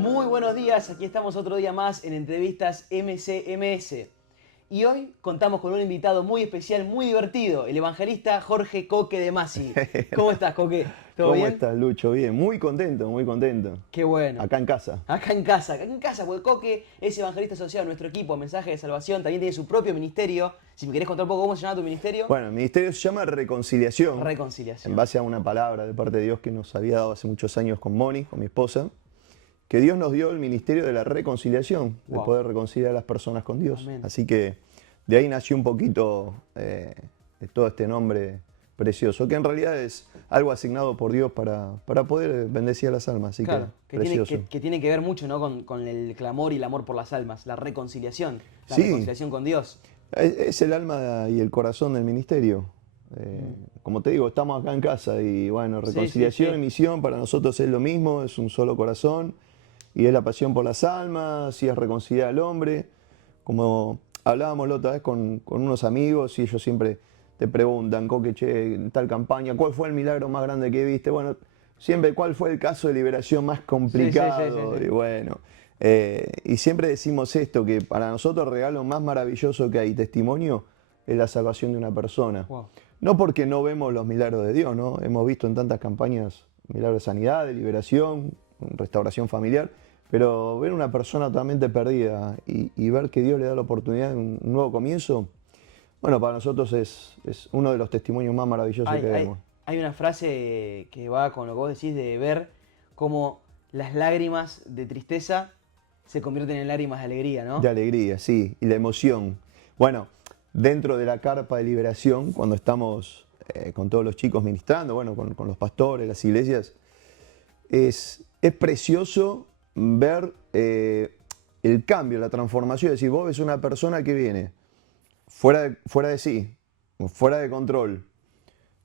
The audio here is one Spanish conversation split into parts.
Muy buenos días, aquí estamos otro día más en Entrevistas MCMS. Y hoy contamos con un invitado muy especial, muy divertido, el evangelista Jorge Coque de Masi. ¿Cómo estás, Coque? ¿Todo ¿Cómo bien? estás, Lucho? Bien, muy contento, muy contento. Qué bueno. Acá en casa. Acá en casa, porque Coque es evangelista asociado a nuestro equipo, Mensaje de Salvación, también tiene su propio ministerio. Si me querés contar un poco cómo se llama tu ministerio. Bueno, el ministerio se llama Reconciliación, en Reconciliación. base a una palabra de parte de Dios que nos había dado hace muchos años con Moni, con mi esposa, que Dios nos dio el ministerio de la reconciliación, de Wow. poder reconciliar a las personas con Dios. Amén. Así que de ahí nació un poquito de todo este nombre precioso, que en realidad es algo asignado por Dios para poder bendecir a las almas. Así Claro, que precioso. que tiene que ver mucho, ¿no? con el clamor y el amor por las almas, la reconciliación Sí. reconciliación con Dios. Es el alma y el corazón del ministerio. Como te digo, estamos acá en casa y bueno, reconciliación sí. y misión para nosotros es lo mismo, es un solo corazón y es la pasión por las almas y es reconciliar al hombre. Como hablábamos la otra vez con unos amigos y ellos siempre te preguntan, Coque, che, en tal campaña, ¿cuál fue el milagro más grande que viste? Bueno, siempre, ¿cuál fue el caso de liberación más complicado? Sí. Y bueno, y siempre decimos esto, que para nosotros el regalo más maravilloso que hay, testimonio, es la salvación de una persona. Wow. No porque no vemos los milagros de Dios, ¿no? Hemos visto en tantas campañas milagros de sanidad, de liberación, restauración familiar, pero ver una persona totalmente perdida y ver que Dios le da la oportunidad de un nuevo comienzo, bueno, para nosotros es uno de los testimonios más maravillosos que vemos. Hay una frase que va con lo que vos decís de ver cómo las lágrimas de tristeza se convierten en lágrimas de alegría, ¿no? De alegría, sí, y la emoción. Bueno, dentro de la carpa de liberación, cuando estamos con todos los chicos ministrando, bueno, con los pastores, las iglesias, es precioso ver el cambio, la transformación. Es decir, vos ves una persona que viene fuera de sí, fuera de control.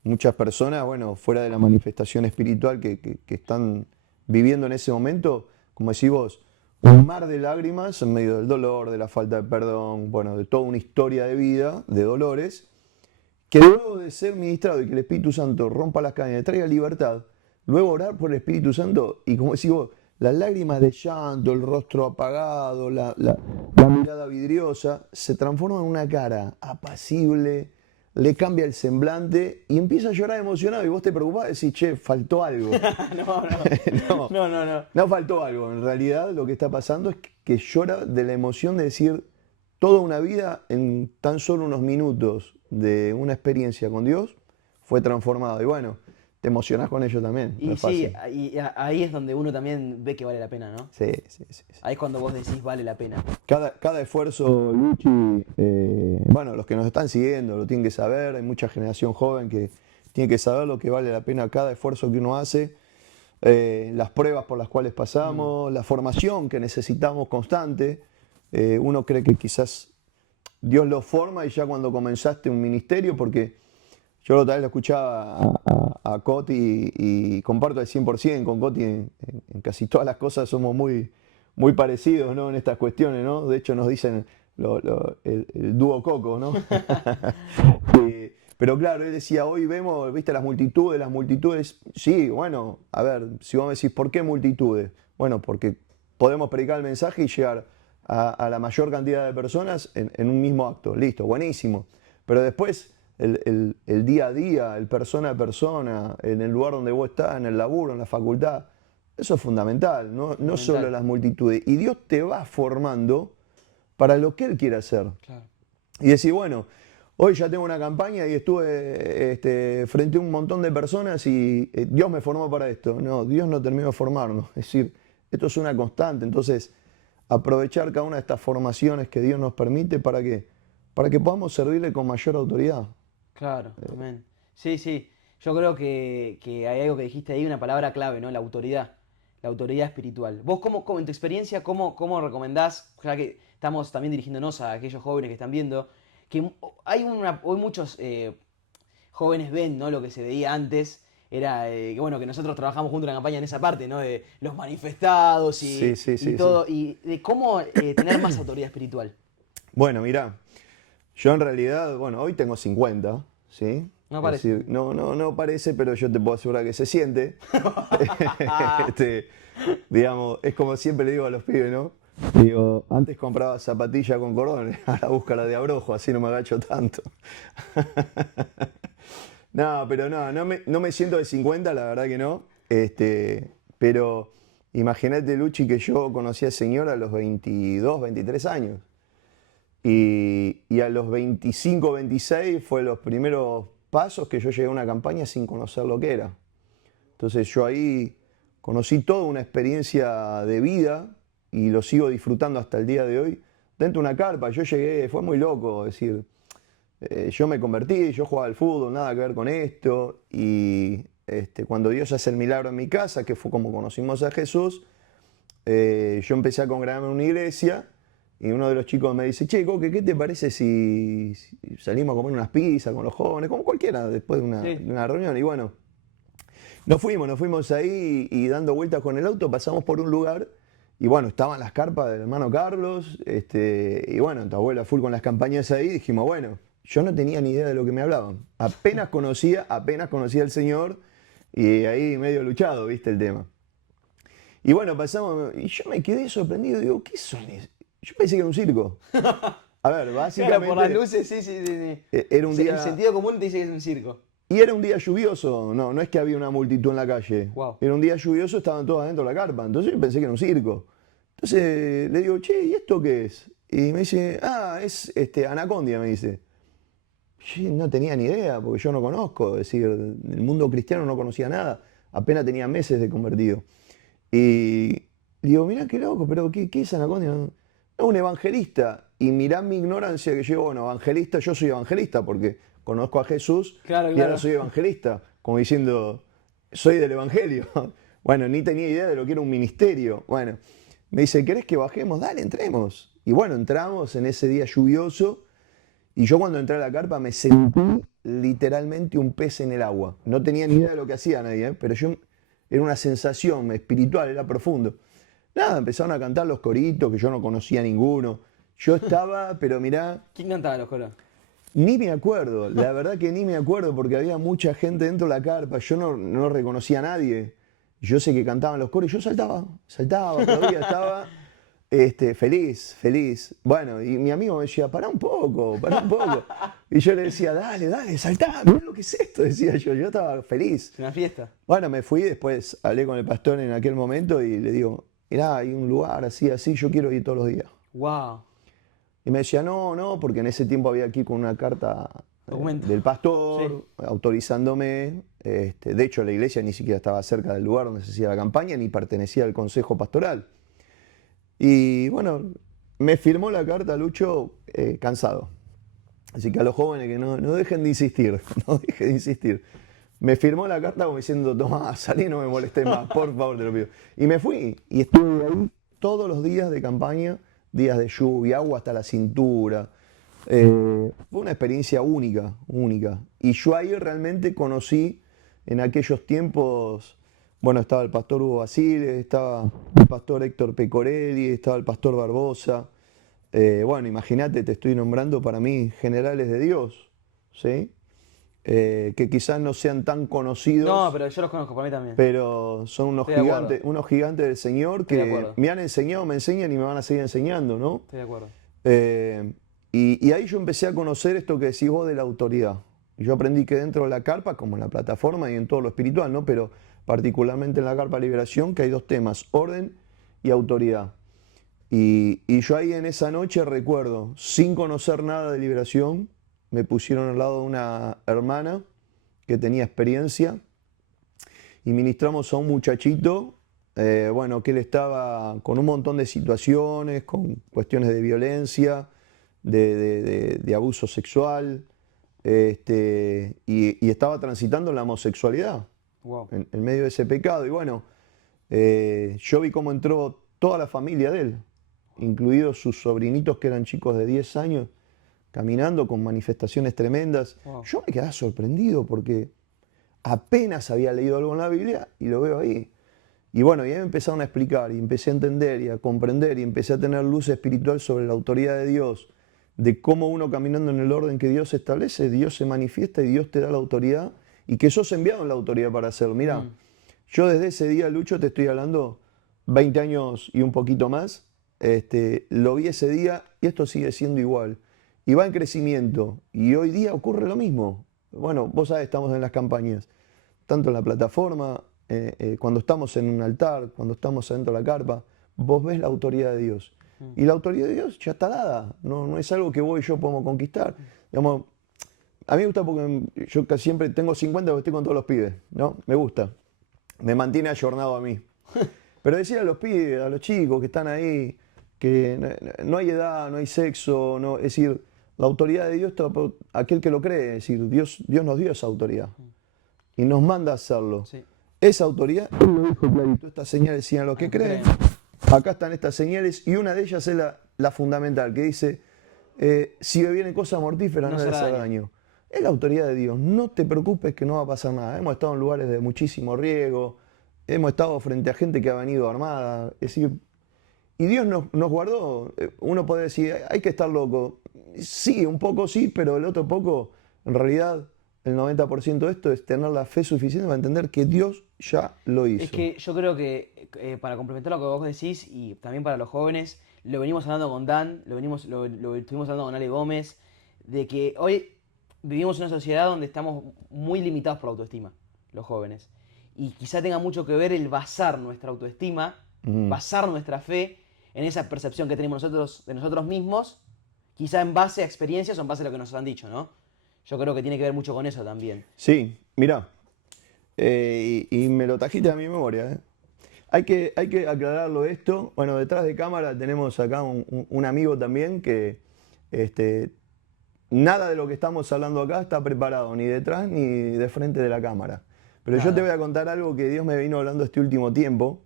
Muchas personas, bueno, fuera de la manifestación espiritual que están viviendo en ese momento, como decís vos, un mar de lágrimas en medio del dolor, de la falta de perdón, bueno, de toda una historia de vida, de dolores, que luego de ser ministrado y que el Espíritu Santo rompa las cadenas, traiga libertad, luego orar por el Espíritu Santo y como decís vos, las lágrimas de llanto, el rostro apagado, la mirada vidriosa, se transforma en una cara apacible, le cambia el semblante y empieza a llorar emocionado y vos te preocupás y decís, che, faltó algo. No faltó algo. En realidad lo que está pasando es que llora de la emoción de decir toda una vida en tan solo unos minutos de una experiencia con Dios fue transformado. Y bueno, te emocionás con ello también. Y no es sí, fácil. y ahí es donde uno también ve que vale la pena, ¿no? Sí. Ahí es cuando vos decís vale la pena. Cada esfuerzo, Luchi, bueno, los que nos están siguiendo lo tienen que saber, hay mucha generación joven que tiene que saber lo que vale la pena cada esfuerzo que uno hace, las pruebas por las cuales pasamos, la formación que necesitamos constante. Uno cree que quizás Dios lo forma y ya cuando comenzaste un ministerio, porque yo otra vez lo escuchaba a Coti y comparto al 100% con Coti en casi todas las cosas somos muy parecidos, ¿no? En estas cuestiones, ¿no? De hecho nos dicen el dúo Coco, ¿no? Pero claro, él decía, hoy vemos, viste, las multitudes, sí, bueno, a ver, si vos me decís, ¿por qué multitudes? Bueno, porque podemos predicar el mensaje y llegar a la mayor cantidad de personas en un mismo acto, listo, buenísimo. Pero después, el día a día, el persona a persona, en el lugar donde vos estás, en el laburo, en la facultad, eso es fundamental, no solo las multitudes. Y Dios te va formando para lo que Él quiere hacer. Claro. Y decir, bueno, hoy ya tengo una campaña y estuve frente a un montón de personas y Dios me formó para esto. No, Dios no terminó de formarnos. Es decir, esto es una constante. Entonces, aprovechar cada una de estas formaciones que Dios nos permite para que podamos servirle con mayor autoridad. Claro, amén. Sí. Yo creo que hay algo que dijiste ahí, una palabra clave, ¿no? La autoridad espiritual. Vos, en tu experiencia, cómo recomendás, ya que estamos también dirigiéndonos a aquellos jóvenes que están viendo, que hoy muchos jóvenes ven, ¿no? Lo que se veía antes, era que, bueno, que nosotros trabajamos juntos en la campaña en esa parte, ¿no? De los manifestados y todo, y de cómo tener más autoridad espiritual. Bueno, mirá, yo en realidad, bueno, hoy tengo 50, ¿sí? No Es parece. decir, no parece, pero yo te puedo asegurar que se siente. Este, digamos, es como siempre le digo a los pibes, ¿no? Digo, antes compraba zapatillas con cordones, ahora busca la de abrojo, así no me agacho tanto. No, pero no me siento de 50, la verdad que no. Pero imagínate, Luchi, que yo conocí a señora a los 22, 23 años. Y a los 25, 26 fue los primeros pasos que yo llegué a una campaña sin conocer lo que era. Entonces yo ahí conocí toda una experiencia de vida y lo sigo disfrutando hasta el día de hoy. Dentro de una carpa, yo llegué, fue muy loco, es decir, yo me convertí, yo jugaba al fútbol, nada que ver con esto. Y cuando Dios hace el milagro en mi casa, que fue como conocimos a Jesús, yo empecé a congregarme en una iglesia y uno de los chicos me dice, che, Coque, ¿qué te parece si salimos a comer unas pizzas con los jóvenes? Como cualquiera, después de una, Sí. de una reunión. Y bueno, nos fuimos ahí y dando vueltas con el auto pasamos por un lugar y bueno, estaban las carpas del hermano Carlos, y bueno, tu abuela full con las campañas ahí, dijimos, bueno, yo no tenía ni idea de lo que me hablaban. Apenas conocía al Señor y ahí medio luchado, viste el tema. Y bueno, pasamos, y yo me quedé sorprendido, digo, ¿qué son eso? Yo pensé que era un circo. A ver, Claro, por las básicamente luces, sí, sí, sí, sí. era un El día, sentido común te dice que es un circo. y era un día lluvioso, no es que había una multitud en la calle. Wow. Era un día lluvioso, estaban todos adentro de la carpa. Entonces yo pensé que era un circo. Entonces le digo, che, ¿y esto qué es? Y me dice, es Anacondia, me dice. Yo no tenía ni idea, porque yo no conozco, es decir, del mundo cristiano no conocía nada. Apenas tenía meses de convertido. Y digo, mirá qué loco, pero ¿qué es Anacondia? No, un evangelista. Y mirá mi ignorancia que yo, bueno, evangelista, yo soy evangelista porque conozco a Jesús Claro, y ahora claro. soy evangelista, como diciendo, soy del evangelio. Bueno, ni tenía idea de lo que era un ministerio. Bueno, me dice, ¿querés que bajemos? Dale, entremos. Y bueno, entramos en ese día lluvioso y yo cuando entré a la carpa me sentí literalmente un pez en el agua. No tenía ni idea de lo que hacía nadie, pero yo era una sensación espiritual, era profundo. Nada, empezaron a cantar los coritos, que yo no conocía ninguno. Yo estaba, pero mirá, ¿Quién cantaba los coros? ni me acuerdo, la verdad que ni me acuerdo porque había mucha gente dentro de la carpa, yo no reconocía a nadie. Yo sé que cantaban los coros y yo saltaba, aplaudía, estaba feliz, feliz. Bueno, y mi amigo me decía, pará un poco, pará un poco. Y yo le decía, dale, saltá, mirá lo que es esto, decía yo estaba feliz. Es una fiesta. Bueno, me fui, después hablé con el pastor en aquel momento y le digo, mirá, hay un lugar así, yo quiero ir todos los días. Wow. Y me decía, no, porque en ese tiempo había aquí con una carta Documento. del pastor Sí. autorizándome. De hecho, la iglesia ni siquiera estaba cerca del lugar donde se hacía la campaña, ni pertenecía al consejo pastoral. Y bueno, me firmó la carta Lucho cansado. Así que a los jóvenes que no dejen de insistir, no dejen de insistir. Me firmó la carta como diciendo, toma, salí, no me molestes más, por favor, te lo pido. Y me fui, y estuve ahí todos los días de campaña, días de lluvia, agua hasta la cintura. Fue una experiencia única, única. Y yo ahí realmente conocí, en aquellos tiempos, bueno, estaba el pastor Hugo Basile, estaba el pastor Héctor Pecorelli, estaba el pastor Barbosa. Bueno, imagínate, te estoy nombrando para mí generales de Dios, ¿sí? Que quizás no sean tan conocidos, No, pero yo los conozco, para mí también. pero son Estoy de acuerdo. unos gigantes del Señor Estoy de que acuerdo. me han enseñado, me enseñan y me van a seguir enseñando, ¿no? Estoy de acuerdo. Y ahí yo empecé a conocer esto que decís vos de la autoridad. Y yo aprendí que dentro de la carpa, como en la plataforma y en todo lo espiritual, ¿no? Pero particularmente en la carpa liberación, que hay dos temas, orden y autoridad. Y yo ahí en esa noche recuerdo, sin conocer nada de liberación, me pusieron al lado de una hermana que tenía experiencia y ministramos a un muchachito, bueno, que él estaba con un montón de situaciones, con cuestiones de violencia, de abuso sexual, y estaba transitando en la homosexualidad, Wow. en medio de ese pecado. Y bueno, yo vi cómo entró toda la familia de él, incluidos sus sobrinitos que eran chicos de 10 años, caminando con manifestaciones tremendas. Wow. Yo me quedaba sorprendido porque apenas había leído algo en la Biblia y lo veo ahí. Y bueno, y ahí me empezaron a explicar y empecé a entender y a comprender y empecé a tener luz espiritual sobre la autoridad de Dios, de cómo uno caminando en el orden que Dios establece, Dios se manifiesta y Dios te da la autoridad y que sos enviado en la autoridad para hacerlo. Mira, yo desde ese día, Lucho, te estoy hablando 20 años y un poquito más, lo vi ese día y esto sigue siendo igual. Y va en crecimiento y hoy día ocurre lo mismo. Bueno, vos sabés, estamos en las campañas, tanto en la plataforma, cuando estamos en un altar, cuando estamos adentro de la carpa, vos ves la autoridad de Dios. Y la autoridad de Dios ya está dada, no es algo que vos y yo podemos conquistar. Digamos, a mí me gusta porque yo casi siempre tengo 50 porque estoy con todos los pibes, ¿no? Me gusta, me mantiene ayornado a mí. Pero decir a los pibes, a los chicos que están ahí, que no hay edad, no hay sexo, no, es decir, la autoridad de Dios está por aquel que lo cree, es decir, Dios nos dio esa autoridad y nos manda a hacerlo. Sí. Esa autoridad, Él lo dijo clarito, estas señales decían a los que creen. Acá están estas señales y una de ellas es la fundamental, que dice, si vienen cosas mortíferas no les hace daño. Es la autoridad de Dios, no te preocupes que no va a pasar nada. Hemos estado en lugares de muchísimo riesgo, hemos estado frente a gente que ha venido armada, es decir, y Dios nos guardó. Uno puede decir, hay que estar loco. Sí, un poco sí, pero el otro poco, en realidad, el 90% de esto es tener la fe suficiente para entender que Dios ya lo hizo. Es que yo creo que para complementar lo que vos decís y también para los jóvenes, lo venimos hablando con Dan, lo estuvimos hablando con Ale Gómez, de que hoy vivimos en una sociedad donde estamos muy limitados por la autoestima, los jóvenes. Y quizá tenga mucho que ver el basar nuestra autoestima, basar nuestra fe en esa percepción que tenemos nosotros de nosotros mismos, quizá en base a experiencias o en base a lo que nos han dicho, ¿no? Yo creo que tiene que ver mucho con eso también. Sí, mirá, y me lo trajiste a mi memoria, ¿eh? Hay que aclararlo esto. Bueno, detrás de cámara tenemos acá un amigo también que nada de lo que estamos hablando acá está preparado, ni detrás ni de frente de la cámara. Pero yo te voy a contar algo que Dios me vino hablando este último tiempo,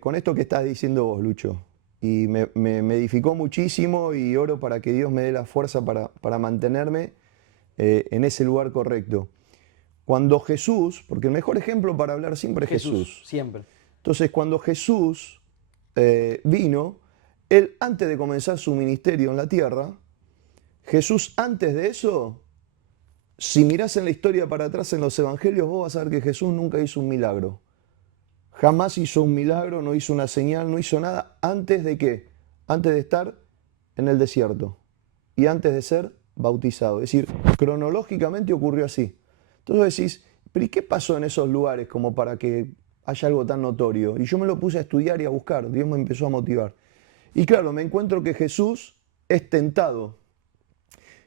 con esto que estás diciendo vos, Lucho. Y me edificó muchísimo y oro para que Dios me dé la fuerza para mantenerme en ese lugar correcto. Cuando Jesús, porque el mejor ejemplo para hablar siempre es Jesús. Siempre. Entonces, cuando Jesús vino, Él antes de comenzar su ministerio en la tierra, Jesús antes de eso, si mirás en la historia para atrás en los evangelios, vos vas a ver que Jesús nunca hizo un milagro. Jamás hizo un milagro, no hizo una señal, no hizo nada antes de ¿qué? Antes de estar en el desierto y antes de ser bautizado. Es decir, cronológicamente ocurrió así. Entonces decís, ¿pero y qué pasó en esos lugares como para que haya algo tan notorio? Y yo me lo puse a estudiar y a buscar, Dios me empezó a motivar. Y claro, me encuentro que Jesús es tentado.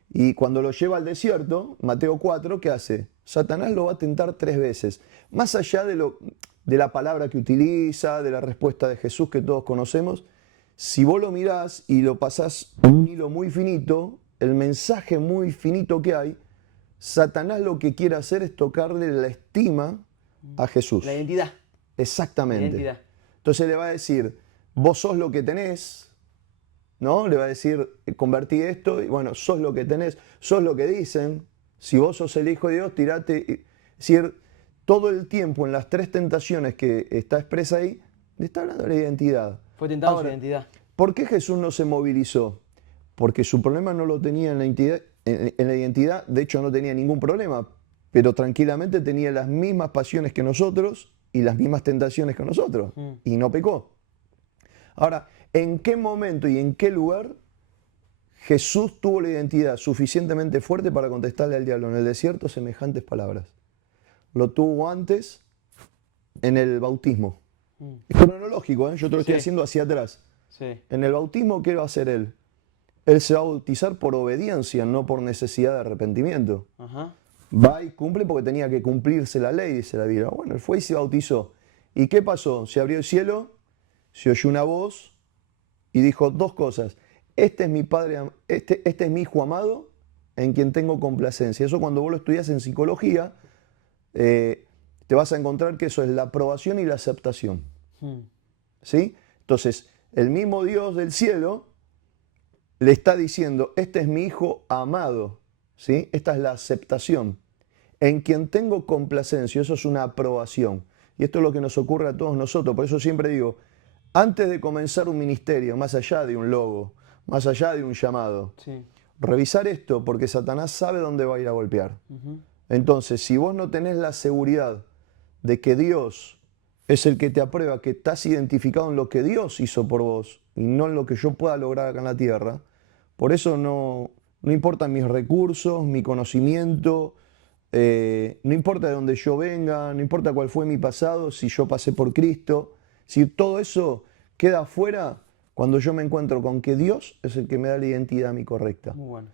Y cuando lo lleva al desierto, Mateo 4, ¿qué hace? Satanás lo va a tentar 3 veces. Más allá de la palabra que utiliza, de la respuesta de Jesús que todos conocemos, si vos lo mirás y lo pasás un hilo muy finito, el mensaje muy finito que hay, Satanás lo que quiere hacer es tocarle la estima a Jesús. La identidad. Exactamente. La identidad. Entonces le va a decir, vos sos lo que tenés, ¿no? Le va a decir, convertí esto, y bueno, sos lo que tenés, sos lo que dicen, si vos sos el Hijo de Dios, tirate. Es decir, todo el tiempo en las 3 tentaciones que está expresa ahí, le está hablando de la identidad. Fue tentado Ahora, su identidad. ¿por qué Jesús no se movilizó? Porque su problema no lo tenía en la identidad, de hecho no tenía ningún problema, pero tranquilamente tenía las mismas pasiones que nosotros y las mismas tentaciones que nosotros, y no pecó. Ahora, ¿en qué momento y en qué lugar Jesús tuvo la identidad suficientemente fuerte para contestarle al diablo en el desierto semejantes palabras? Lo tuvo antes en el bautismo. Es cronológico, ¿eh? Yo te lo estoy haciendo hacia atrás. Sí. En el bautismo, ¿qué va a hacer él? Él se va a bautizar por obediencia, no por necesidad de arrepentimiento. Ajá. Va y cumple porque tenía que cumplirse la ley, dice la Biblia. Bueno, él fue y se bautizó. ¿Y qué pasó? Se abrió el cielo, se oyó una voz y dijo 2 cosas. Este es mi padre, este es mi hijo amado en quien tengo complacencia. Eso cuando vos lo estudias en psicología, te vas a encontrar que eso es la aprobación y la aceptación. ¿Sí? Entonces, el mismo Dios del cielo le está diciendo, este es mi hijo amado, ¿sí? Esta es la aceptación, en quien tengo complacencia, eso es una aprobación. Y esto es lo que nos ocurre a todos nosotros, por eso siempre digo, antes de comenzar un ministerio, más allá de un logo, más allá de un llamado. Sí. Revisar esto porque Satanás sabe dónde va a ir a golpear. Ujú. Entonces, si vos no tenés la seguridad de que Dios es el que te aprueba, que estás identificado en lo que Dios hizo por vos y no en lo que yo pueda lograr acá en la tierra, por eso no importan mis recursos, mi conocimiento, no importa de dónde yo venga, no importa cuál fue mi pasado, si yo pasé por Cristo, si todo eso queda afuera cuando yo me encuentro con que Dios es el que me da la identidad a mí correcta. Muy bueno.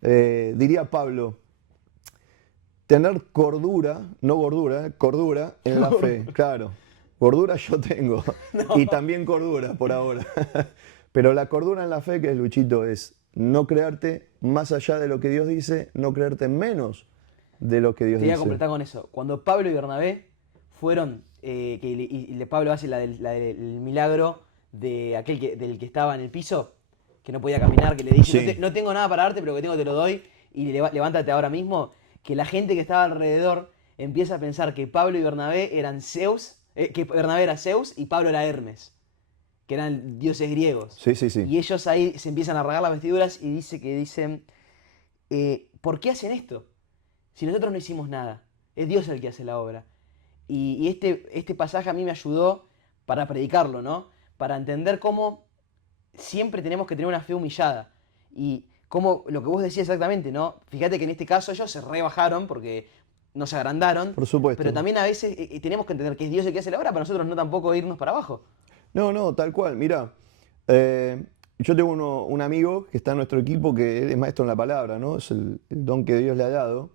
Diría Pablo, tener cordura, no gordura, cordura en la fe, claro. Gordura yo tengo y también cordura por ahora. Pero la cordura en la fe, que es Luchito, es no creerte más allá de lo que Dios dice, no creerte menos de lo que Dios Te voy a dice. completar con eso. Cuando Pablo y Bernabé fueron, Pablo hace la del milagro de del que estaba en el piso, que no podía caminar, que le dice, Sí. no tengo nada para darte, pero lo que tengo te lo doy, y levántate ahora mismo, que la gente que estaba alrededor empieza a pensar que Pablo y Bernabé eran Zeus, que Bernabé era Zeus y Pablo era Hermes, que eran dioses griegos. Sí, sí, sí. Y ellos ahí se empiezan a rasgar las vestiduras y dicen, ¿por qué hacen esto? Si nosotros no hicimos nada, es Dios el que hace la obra. Y este pasaje a mí me ayudó para predicarlo, ¿no? Para entender cómo siempre tenemos que tener una fe humillada. Y como lo que vos decías exactamente, ¿no? Fíjate que en este caso ellos se rebajaron porque no se agrandaron. Por supuesto. Pero también a veces tenemos que entender que es Dios el que hace la obra para nosotros no tampoco irnos para abajo. No, tal cual. Mira, yo tengo un amigo que está en nuestro equipo que él es maestro en la palabra, ¿no? Es el don que Dios le ha dado.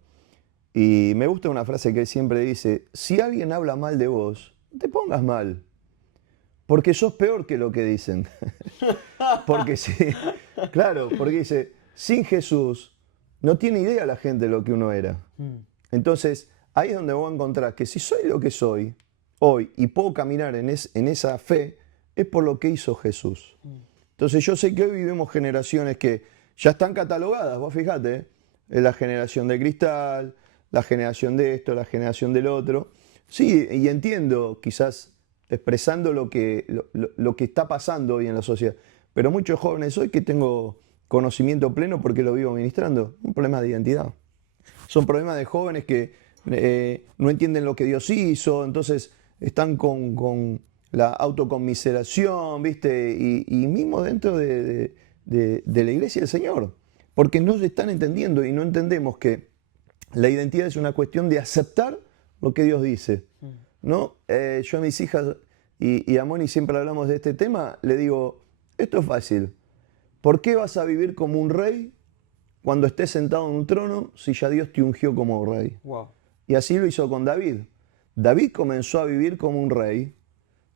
Y me gusta una frase que él siempre dice, si alguien habla mal de vos, no te pongas mal, porque sos peor que lo que dicen. Porque sí, claro, porque dice, sin Jesús no tiene idea la gente de lo que uno era. Entonces, ahí es donde voy a encontrar que si soy lo que soy hoy y puedo caminar en esa fe, es por lo que hizo Jesús. Entonces yo sé que hoy vivimos generaciones que ya están catalogadas, vos fijate, es la generación de cristal, la generación de esto, la generación del otro. Sí, y entiendo, quizás expresando lo que está pasando hoy en la sociedad, pero muchos jóvenes hoy que tengo conocimiento pleno porque lo vivo ministrando, un problema de identidad. Son problemas de jóvenes que no entienden lo que Dios hizo, entonces están con la autoconmiseración, ¿viste? Y mismo dentro de la iglesia del Señor, porque no se están entendiendo y no entendemos que la identidad es una cuestión de aceptar lo que Dios dice, ¿no? Yo a mis hijas y a Moni siempre hablamos de este tema, le digo, esto es fácil, ¿por qué vas a vivir como un rey cuando estés sentado en un trono si ya Dios te ungió como rey? Wow. Y así lo hizo con David. David comenzó a vivir como un rey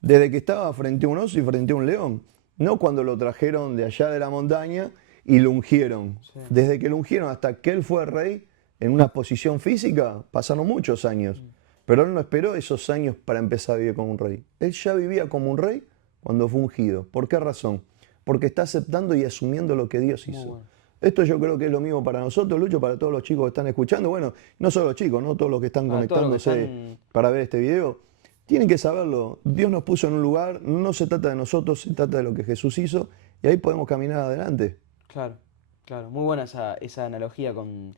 desde que estaba frente a un oso y frente a un león, no cuando lo trajeron de allá de la montaña y lo ungieron. Sí. Desde que lo ungieron hasta que él fue rey en una posición física, pasaron muchos años. Pero él no esperó esos años para empezar a vivir como un rey. Él ya vivía como un rey cuando fue ungido. ¿Por qué razón? Porque está aceptando y asumiendo lo que Dios hizo. Bueno. Esto yo creo que es lo mismo para nosotros, Lucho, para todos los chicos que están escuchando. Bueno, no solo los chicos, no todos los que están Para todos los que conectándose están... para ver este video. Tienen que saberlo. Dios nos puso en un lugar, no se trata de nosotros, se trata de lo que Jesús hizo y ahí podemos caminar adelante. Claro, claro. Muy buena esa analogía con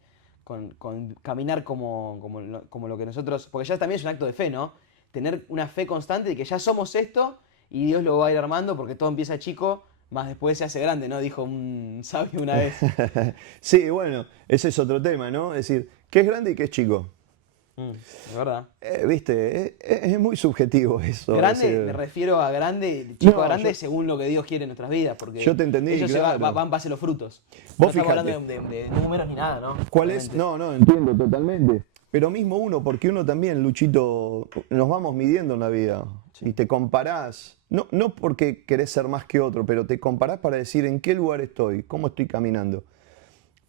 caminar como lo que nosotros... Porque ya también es un acto de fe, ¿no? Tener una fe constante de que ya somos esto y Dios lo va a ir armando porque todo empieza chico, más después se hace grande, ¿no? Dijo un sabio una vez. Sí, bueno, ese es otro tema, ¿no? Es decir, ¿qué es grande y qué es chico? De verdad. Viste, es muy subjetivo eso. Grande, ese- me refiero a grande, chico No, a grande yo- según lo que Dios quiere en nuestras vidas, porque Yo te entendí, ellos claro. van base a los frutos. Vos No estamos fijate. hablando de números ni nada, ¿no? ¿Cuál es? Obviamente. No, entiendo totalmente. Pero mismo uno, porque uno también, Luchito, nos vamos midiendo en la vida y te comparás, no porque querés ser más que otro, pero te comparás para decir en qué lugar estoy, cómo estoy caminando.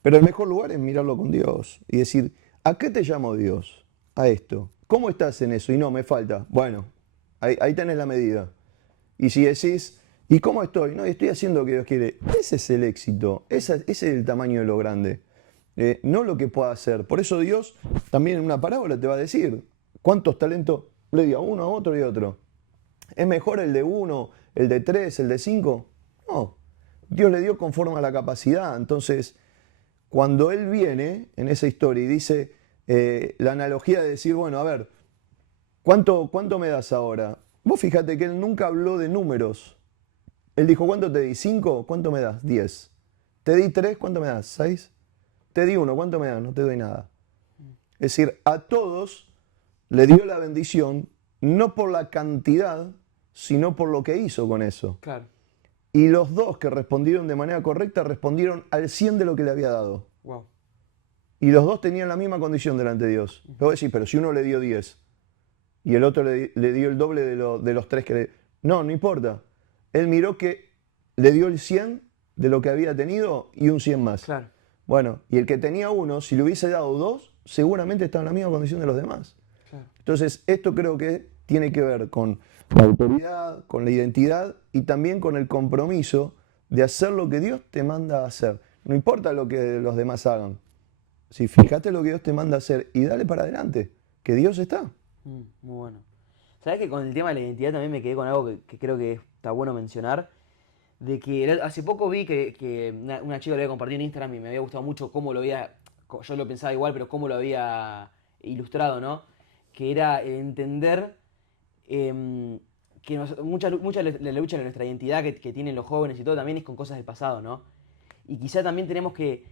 Pero el mejor lugar es mirarlo con Dios y decir, ¿a qué te llamo Dios? A esto. ¿Cómo estás en eso? Y no, me falta. Bueno, ahí tenés la medida. Y si decís, ¿y cómo estoy? No, estoy haciendo lo que Dios quiere. Ese es el éxito, ese es el tamaño de lo grande. No lo que pueda hacer. Por eso Dios también en una parábola te va a decir cuántos talentos le dio a uno, a otro y a otro. ¿Es mejor el de uno, el de tres, el de cinco? No. Dios le dio conforme a la capacidad. Entonces, cuando Él viene en esa historia y dice la analogía de decir, bueno, a ver, ¿cuánto me das ahora? Vos fíjate que Él nunca habló de números. Él dijo, ¿cuánto te di? ¿5? ¿Cuánto me das? 10. ¿Te di 3? ¿Cuánto me das? 6. Te di 1, ¿cuánto me das? No te doy nada. Es decir, a todos le dio la bendición, no por la cantidad, sino por lo que hizo con eso. Claro. Y los dos que respondieron de manera correcta, respondieron al 100 de lo que le había dado. Wow. Y los dos tenían la misma condición delante de Dios. Pero vos decís, pero si uno le dio 10 y el otro le dio el doble de los 3 que le... No importa. Él miró que le dio el 100 de lo que había tenido y un 100 más. Claro. Bueno, y el que tenía 1, si le hubiese dado 2, seguramente estaba en la misma condición de los demás. Claro. Entonces, esto creo que tiene que ver con la autoridad, con la identidad y también con el compromiso de hacer lo que Dios te manda a hacer. No importa lo que los demás hagan. Si fíjate lo que Dios te manda a hacer y dale para adelante, que Dios está. Muy bueno. ¿Sabes que con el tema de la identidad también me quedé con algo que creo que está bueno mencionar? De que hace poco vi que una chica lo había compartido en Instagram y me había gustado mucho cómo lo había, yo lo pensaba igual, pero cómo lo había ilustrado, ¿no? Que era el entender que mucha de la lucha de nuestra identidad que tienen los jóvenes y todo también es con cosas del pasado, ¿no? Y quizá también tenemos que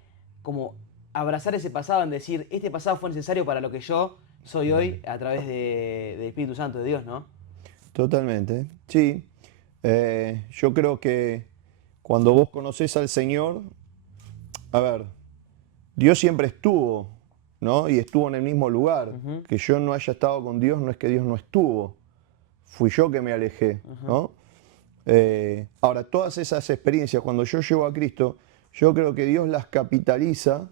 como abrazar ese pasado en decir, este pasado fue necesario para lo que yo soy hoy a través del Espíritu Santo de Dios, ¿no? Totalmente, sí. Yo creo que cuando vos conocés al Señor, a ver, Dios siempre estuvo, ¿no? Y estuvo en el mismo lugar. Que yo no haya estado con Dios no es que Dios no estuvo. Fui yo que me alejé, ¿no? Ahora, todas esas experiencias, cuando yo llego a Cristo, yo creo que Dios las capitaliza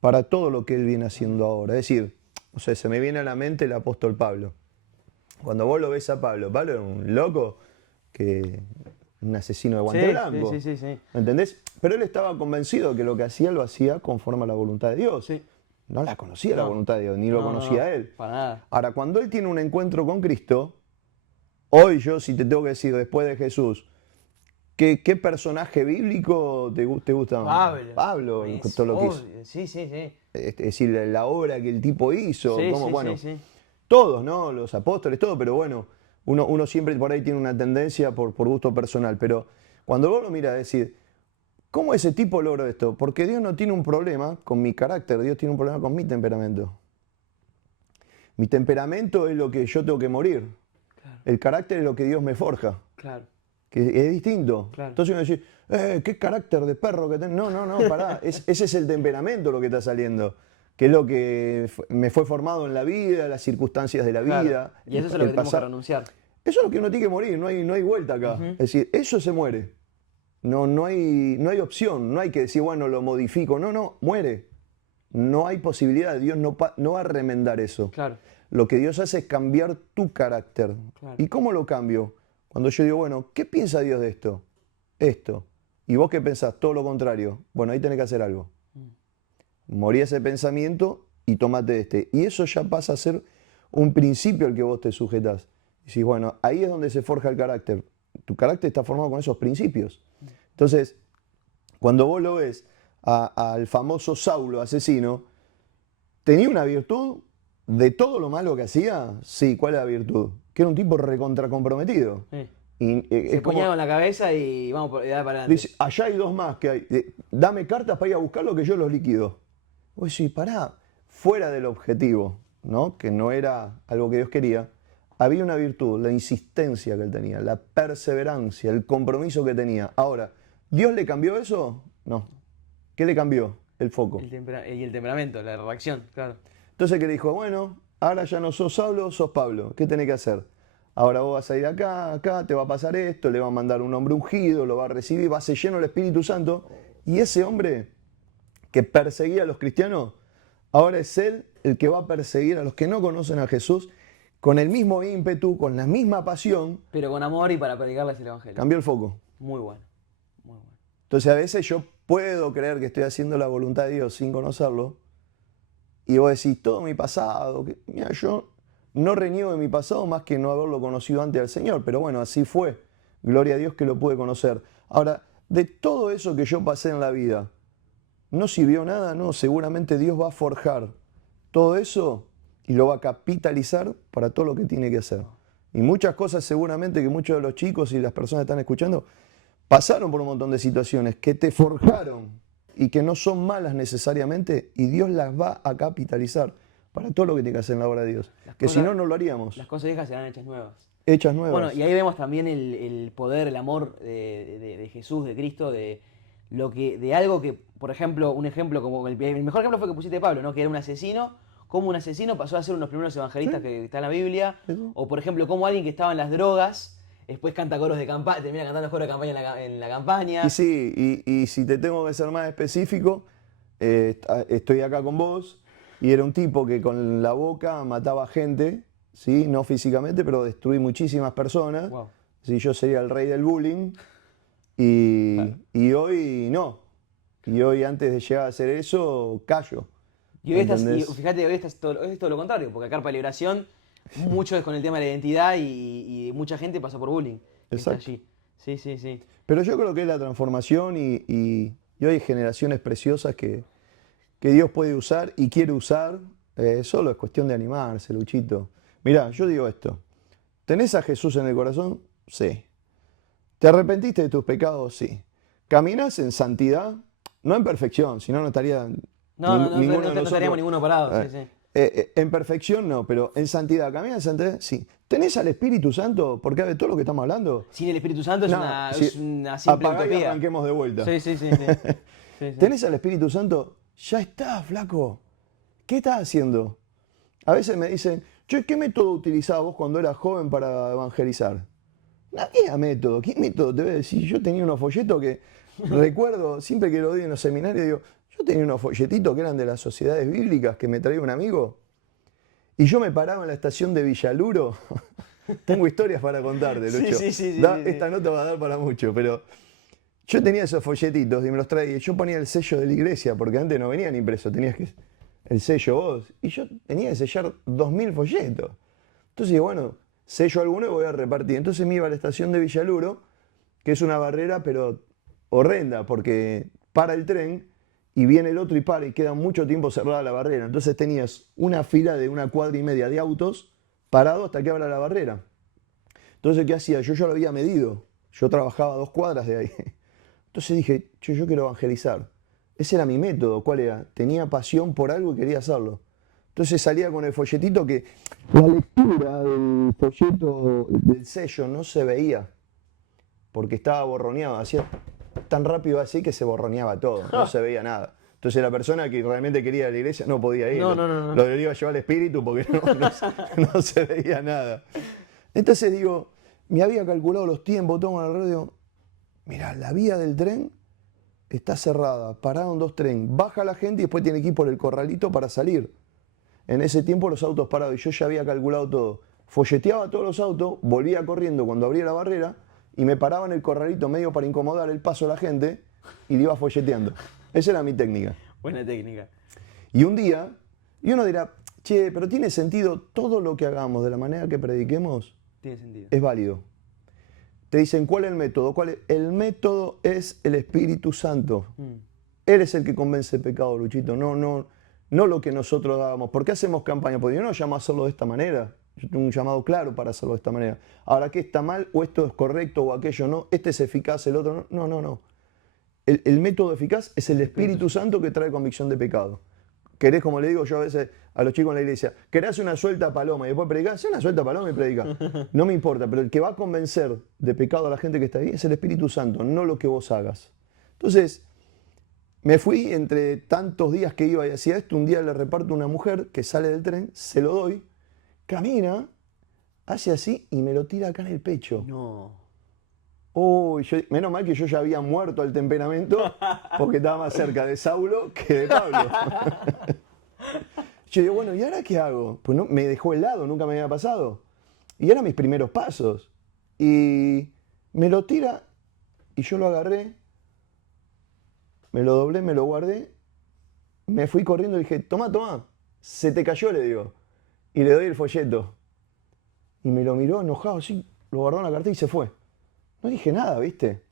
para todo lo que Él viene haciendo ahora. Es decir, o sea, se me viene a la mente el apóstol Pablo. Cuando vos lo ves a Pablo era un loco, un asesino de guante blanco. Sí. ¿Me entendés? Pero él estaba convencido de que lo que hacía lo hacía conforme a la voluntad de Dios. Sí. No la conocía la voluntad de Dios, ni lo conocía él. Para nada. Ahora, cuando él tiene un encuentro con Cristo, hoy yo, si te tengo que decir, después de Jesús, ¿qué personaje bíblico te gusta? Pablo, todo lo que hizo. Sí. Es decir, la obra que el tipo hizo. Sí. Todos, ¿no? Los apóstoles, todo, pero bueno, uno siempre por ahí tiene una tendencia por gusto personal. Pero cuando vos lo mirás, decir, ¿cómo ese tipo logró esto? Porque Dios no tiene un problema con mi carácter, Dios tiene un problema con mi temperamento. Mi temperamento es lo que yo tengo que morir. Claro. El carácter es lo que Dios me forja. Claro. Que es distinto. Claro. Entonces uno dice, ¿qué carácter de perro que tenés? No, pará. Ese es el temperamento lo que está saliendo. Que es lo que me fue formado en la vida, las circunstancias de la vida. Y eso es lo que tenemos que renunciar. Eso es lo que uno tiene que morir, no hay vuelta acá. Es decir, eso se muere. No hay opción, no hay que decir, bueno, lo modifico. No, muere. No hay posibilidad, Dios no va a remendar eso. Claro. Lo que Dios hace es cambiar tu carácter. Claro. ¿Y cómo lo cambio? Cuando yo digo, bueno, ¿qué piensa Dios de esto? Esto. ¿Y vos qué pensás? Todo lo contrario. Bueno, ahí tenés que hacer algo. Morí ese pensamiento y tomate este. Y eso ya pasa a ser un principio al que vos te sujetás. Y decís, bueno, ahí es donde se forja el carácter. Tu carácter está formado con esos principios. Entonces, cuando vos lo ves al famoso Saulo asesino, ¿tenía una virtud de todo lo malo que hacía? Sí, ¿cuál es la virtud? Que era un tipo recontra comprometido. Sí. Y, se ponía con la cabeza y vamos para adelante. Dice, allá hay 2 más que hay. Dame cartas para ir a buscarlo que yo los liquido. Oye, sí, pará, fuera del objetivo, ¿no? Que no era algo que Dios quería, había una virtud, la insistencia que él tenía, la perseverancia, el compromiso que tenía. Ahora, ¿Dios le cambió eso? No. ¿Qué le cambió? El foco. Y el temperamento, la reacción, claro. Entonces, ¿qué le dijo? Bueno, ahora ya no sos Saulo, sos Pablo. ¿Qué tenés que hacer? Ahora vos vas a ir acá, te va a pasar esto, le va a mandar un hombre ungido, lo va a recibir, va a ser lleno del Espíritu Santo. Y ese hombre que perseguía a los cristianos, ahora es él el que va a perseguir a los que no conocen a Jesús con el mismo ímpetu, con la misma pasión. Pero con amor y para predicarles el Evangelio. Cambió el foco. Muy bueno. Entonces a veces yo puedo creer que estoy haciendo la voluntad de Dios sin conocerlo. Y vos decís, todo mi pasado, mira, yo no reniego de mi pasado más que no haberlo conocido antes al Señor. Pero bueno, así fue. Gloria a Dios que lo pude conocer. Ahora, de todo eso que yo pasé en la vida, ¿no sirvió nada? No, seguramente Dios va a forjar todo eso y lo va a capitalizar para todo lo que tiene que hacer. Y muchas cosas seguramente que muchos de los chicos y las personas que están escuchando pasaron por un montón de situaciones que te forjaron y que no son malas necesariamente, y Dios las va a capitalizar para todo lo que tiene que hacer en la obra de Dios. Que si no, no lo haríamos. Las cosas viejas serán hechas nuevas. Hechas nuevas. Bueno, y ahí vemos también el poder, el amor de Jesús, de Cristo, de algo que, por ejemplo, un ejemplo como el mejor ejemplo fue que pusiste Pablo, ¿no? Que era un asesino, cómo un asesino pasó a ser uno de los primeros evangelistas que está en la Biblia, o por ejemplo, cómo alguien que estaba en las drogas después canta coros de campaña, termina cantando coros de campaña en la campaña. Y sí, y si te tengo que ser más específico, estoy acá con vos, y era un tipo que con la boca mataba gente, ¿sí? No físicamente, pero destruí muchísimas personas. Wow. ¿Sí? Yo sería el rey del bullying, y hoy no. Y hoy, antes de llegar a hacer eso, callo. Y hoy fíjate, hoy es todo lo contrario, porque Carpa de Liberación, mucho es con el tema de la identidad y mucha gente pasa por bullying. Exacto. Está allí. Sí, sí, sí. Pero yo creo que es la transformación y hoy hay generaciones preciosas que Dios puede usar y quiere usar. Solo es cuestión de animarse, Luchito. Mirá, yo digo esto. ¿Tenés a Jesús en el corazón? Sí. ¿Te arrepentiste de tus pecados? Sí. ¿Caminás en santidad? No en perfección, si no, no estaría No estaríamos ninguno parado. Sí, sí. En perfección no, pero en santidad. ¿Caminas en santidad? Sí. ¿Tenés al Espíritu Santo? Porque de todo lo que estamos hablando. Sin el Espíritu Santo es una simple apagá y utopía. arranquemos de vuelta. Sí, sí, sí. Sí. ¿Tenés al Espíritu Santo? Ya está, flaco. ¿Qué estás haciendo? A veces me dicen, che, ¿qué método utilizabas vos cuando eras joven para evangelizar? No había método. ¿Qué método? Te voy a decir, yo tenía unos folletos que recuerdo, siempre que lo di en los seminarios, digo, yo tenía unos folletitos que eran de las sociedades bíblicas que me traía un amigo, y yo me paraba en la estación de Villaluro. Tengo historias para contarte, Lucho. Sí. Esta nota va a dar para mucho, pero yo tenía esos folletitos y me los traía. Yo ponía el sello de la iglesia, porque antes no venían impresos, tenías que el sello vos. Y yo tenía que sellar 2000 folletos. Entonces digo, bueno, sello alguno y voy a repartir. Entonces me iba a la estación de Villaluro, que es una barrera, pero horrenda, porque para el tren y viene el otro y para, y queda mucho tiempo cerrada la barrera. Entonces tenías una fila de 1,25 cuadras de autos parado hasta que abra la barrera. Entonces, ¿qué hacía? Yo ya lo había medido. Yo trabajaba a 2 cuadras de ahí. Entonces dije, yo quiero evangelizar. Ese era mi método. ¿Cuál era? Tenía pasión por algo y quería hacerlo. Entonces salía con el folletito que la lectura del folleto, del sello, no se veía. Porque estaba borroneado. Hacía tan rápido así que se borroneaba todo. No se veía nada. Entonces la persona que realmente quería ir a la iglesia no podía ir. No. Lo iba a llevar al espíritu porque no se veía nada. Entonces digo, me había calculado los tiempos, tomo la radio. Mirá, la vía del tren está cerrada, pararon 2 trenes, baja la gente y después tiene que ir por el corralito para salir. En ese tiempo los autos parados, y yo ya había calculado todo. Folleteaba todos los autos, volvía corriendo cuando abría la barrera y me paraba en el corralito medio para incomodar el paso a la gente y le iba folleteando. Esa era mi técnica. Buena técnica. Y un día, y uno dirá, che, pero tiene sentido, todo lo que hagamos de la manera que prediquemos Tiene sentido. es válido. Te dicen, ¿cuál es el método? El método es el Espíritu Santo. Él es el que convence el pecado, Luchito, no lo que nosotros hagamos. ¿Por qué hacemos campaña? Porque yo no llamo a hacerlo de esta manera. Yo tengo un llamado claro para hacerlo de esta manera. Ahora, ¿qué está mal? ¿O esto es correcto? ¿O aquello no? ¿Este es eficaz? ¿El otro no? No. El método eficaz es el Espíritu Santo que trae convicción de pecado. Querés, como le digo yo a veces a los chicos en la iglesia, querés hacer una suelta paloma y después predicar, hacé una suelta paloma y predica. No me importa, pero el que va a convencer de pecado a la gente que está ahí es el Espíritu Santo, no lo que vos hagas. Entonces, me fui entre tantos días que iba y hacía esto, un día le reparto a una mujer que sale del tren, se lo doy, camina, hace así y me lo tira acá en el pecho. No. Oh, menos mal que yo ya había muerto al temperamento porque estaba más cerca de Saulo que de Pablo. Yo digo, bueno, ¿y ahora qué hago? Pues no, me dejó helado, nunca me había pasado. Y eran mis primeros pasos. Y me lo tira y yo lo agarré, me lo doblé, me lo guardé, me fui corriendo y dije, toma, se te cayó, le digo. Y le doy el folleto. Y me lo miró enojado, así, lo guardó en la cartera y se fue. No dije nada, ¿viste?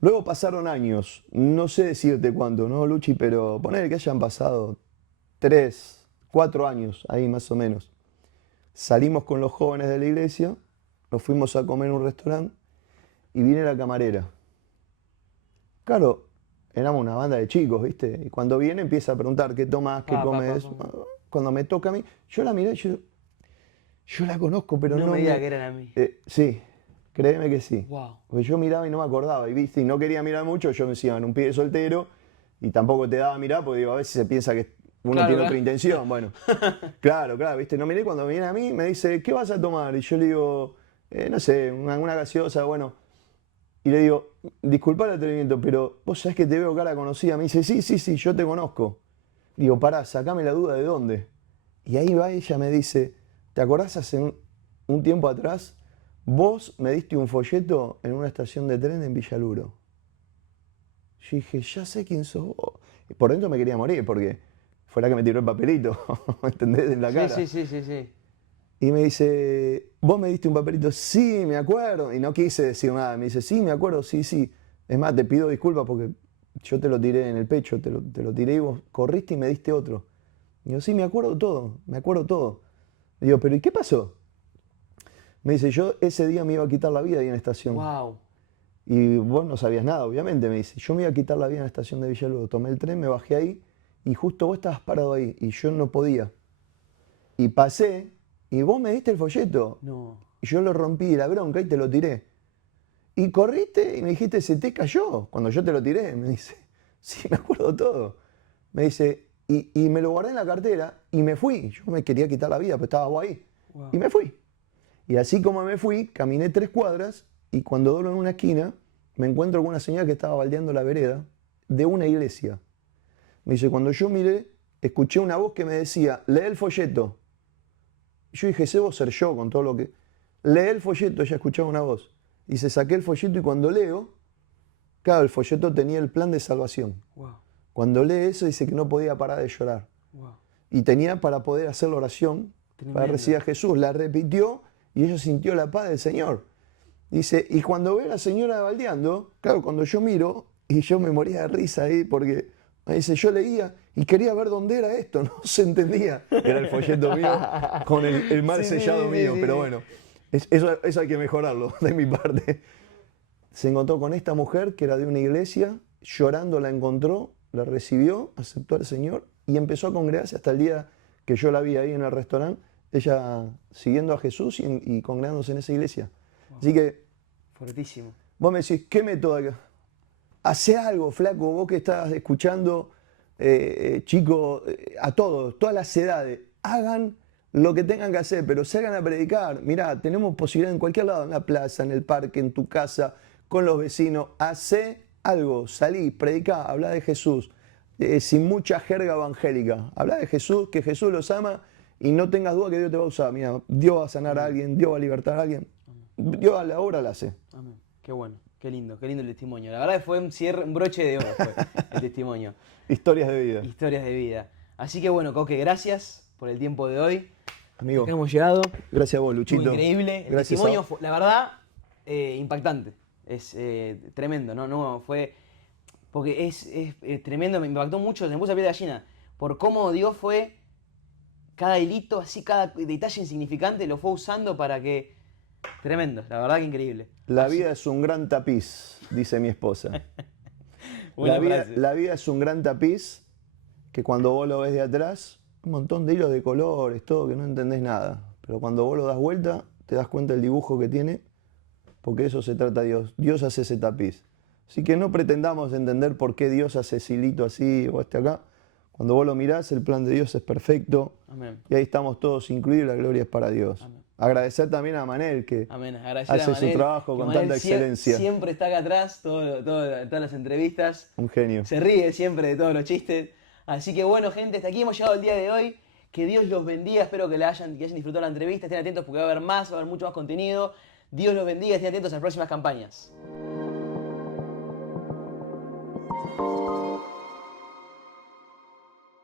Luego pasaron años, no sé decirte cuánto, ¿no, Luchi? Pero poner que hayan pasado 3, 4 años, ahí más o menos. Salimos con los jóvenes de la iglesia, nos fuimos a comer en un restaurante y viene la camarera. Claro, éramos una banda de chicos, ¿viste? Y cuando viene empieza a preguntar qué tomas, qué comes. Cuando me toca a mí, yo la miré, yo la conozco, pero No no me digas que eran a mí. Sí, créeme que sí. Wow. Porque yo miraba y no me acordaba, y viste, y no quería mirar mucho, yo me decía, en un pibe soltero, y tampoco te daba a mirar, porque digo, a veces se piensa que uno Claro, tiene claro. otra intención. Bueno, claro, viste, no miré, cuando me viene a mí, me dice, ¿qué vas a tomar? Y yo le digo, no sé, una gaseosa, bueno. Y le digo, disculpa el atrevimiento, pero vos sabés que te veo cara conocida. Me dice, sí, yo te conozco. Digo, pará, sacame la duda de dónde. Y ahí va ella, me dice, ¿te acordás hace un tiempo atrás? Vos me diste un folleto en una estación de tren en Villaluro. Yo dije, ya sé quién sos vos. Y por dentro me quería morir, porque fue la que me tiró el papelito, ¿me entendés? En la cara. Sí. Y me dice, ¿vos me diste un papelito? Sí, me acuerdo. Y no quise decir nada. Me dice, sí, me acuerdo, sí. Es más, te pido disculpas porque yo te lo tiré en el pecho, te lo tiré y vos corriste y me diste otro. Y yo, sí, me acuerdo todo. Y digo, ¿pero y qué pasó? Me dice, yo ese día me iba a quitar la vida ahí en la estación. Wow. Y vos no sabías nada, obviamente. Me dice, yo me iba a quitar la vida en la estación de Villaluro. Tomé el tren, me bajé ahí y justo vos estabas parado ahí y yo no podía. Y pasé y vos me diste el folleto. No. Y yo lo rompí de la bronca y te lo tiré. Y corriste y me dijiste, se te cayó cuando yo te lo tiré. Me dice, sí, me acuerdo todo. Me dice, y me lo guardé en la cartera y me fui. Yo me quería quitar la vida, pero estabas vos ahí. Wow. Y me fui. Y así como me fui, caminé 3 cuadras y cuando doblo en una esquina, me encuentro con una señora que estaba baldeando la vereda de una iglesia. Me dice, cuando yo miré, escuché una voz que me decía, lee el folleto. Y yo dije, ese debo ser yo con todo lo que... Lee el folleto, ella escuchaba una voz. Y se saqué el folleto y cuando leo, claro, el folleto tenía el plan de salvación. Wow. Cuando lee eso dice que no podía parar de llorar. Wow. Y tenía para poder hacer la oración, Tremendo. para recibir a Jesús. La repitió y ella sintió la paz del Señor. Dice, y cuando ve a la señora baldeando, claro, cuando yo miro, y yo me moría de risa ahí, porque me dice, yo leía y quería ver dónde era esto, no se entendía. Era el folleto mío con el mal sellado mío, pero bueno, eso hay que mejorarlo de mi parte. Se encontró con esta mujer que era de una iglesia, llorando la encontró, la recibió, aceptó al Señor y empezó a congregarse hasta el día que yo la vi ahí en el restaurante, ella siguiendo a Jesús y congregándose en esa iglesia. Wow. Así que, fuertísimo. Vos me decís, ¿qué método acá? Hacé algo, flaco, vos que estás escuchando, chicos, a todos, todas las edades, hagan lo que tengan que hacer, pero se hagan a predicar. Mirá, tenemos posibilidad en cualquier lado, en la plaza, en el parque, en tu casa, con los vecinos. Hacé algo, salí, predicá, hablá de Jesús, sin mucha jerga evangélica. Hablá de Jesús, que Jesús los ama y no tengas duda que Dios te va a usar. Mira, Dios va a sanar a alguien, Dios va a libertar a alguien. Dios a la obra la hace. Amén. Qué bueno, qué lindo el testimonio. La verdad que fue un cierre, un broche de oro fue el testimonio. Historias de vida. Historias de vida. Así que bueno, Coque, gracias por el tiempo de hoy. Amigo, acá hemos llegado. Gracias a vos, Luchito. Fue increíble. El gracias testimonio, fue, la verdad, impactante. Es tremendo, ¿no? Fue... Porque es tremendo, me impactó mucho, me puse a piel de gallina. Por cómo Dios fue, cada hilito, así, cada detalle insignificante, lo fue usando para que... Tremendo, la verdad que increíble. La vida es un gran tapiz, dice mi esposa. Buena la vida es un gran tapiz que cuando vos lo ves de atrás, un montón de hilos de colores, todo, que no entendés nada. Pero cuando vos lo das vuelta, te das cuenta del dibujo que tiene, porque de eso se trata Dios. Dios hace ese tapiz. Así que no pretendamos entender por qué Dios hace ese hilito así o acá. Cuando vos lo mirás, el plan de Dios es perfecto. Amén. Y ahí estamos todos incluidos, la gloria es para Dios. Amén. Agradecer también a Manel, que hace su trabajo con tanta excelencia. Siempre está acá atrás, todas las entrevistas. Un genio. Se ríe siempre de todos los chistes. Así que bueno, gente, hasta aquí hemos llegado el día de hoy. Que Dios los bendiga, espero que hayan disfrutado la entrevista. Estén atentos porque va a haber mucho más contenido. Dios los bendiga, estén atentos a las próximas campañas.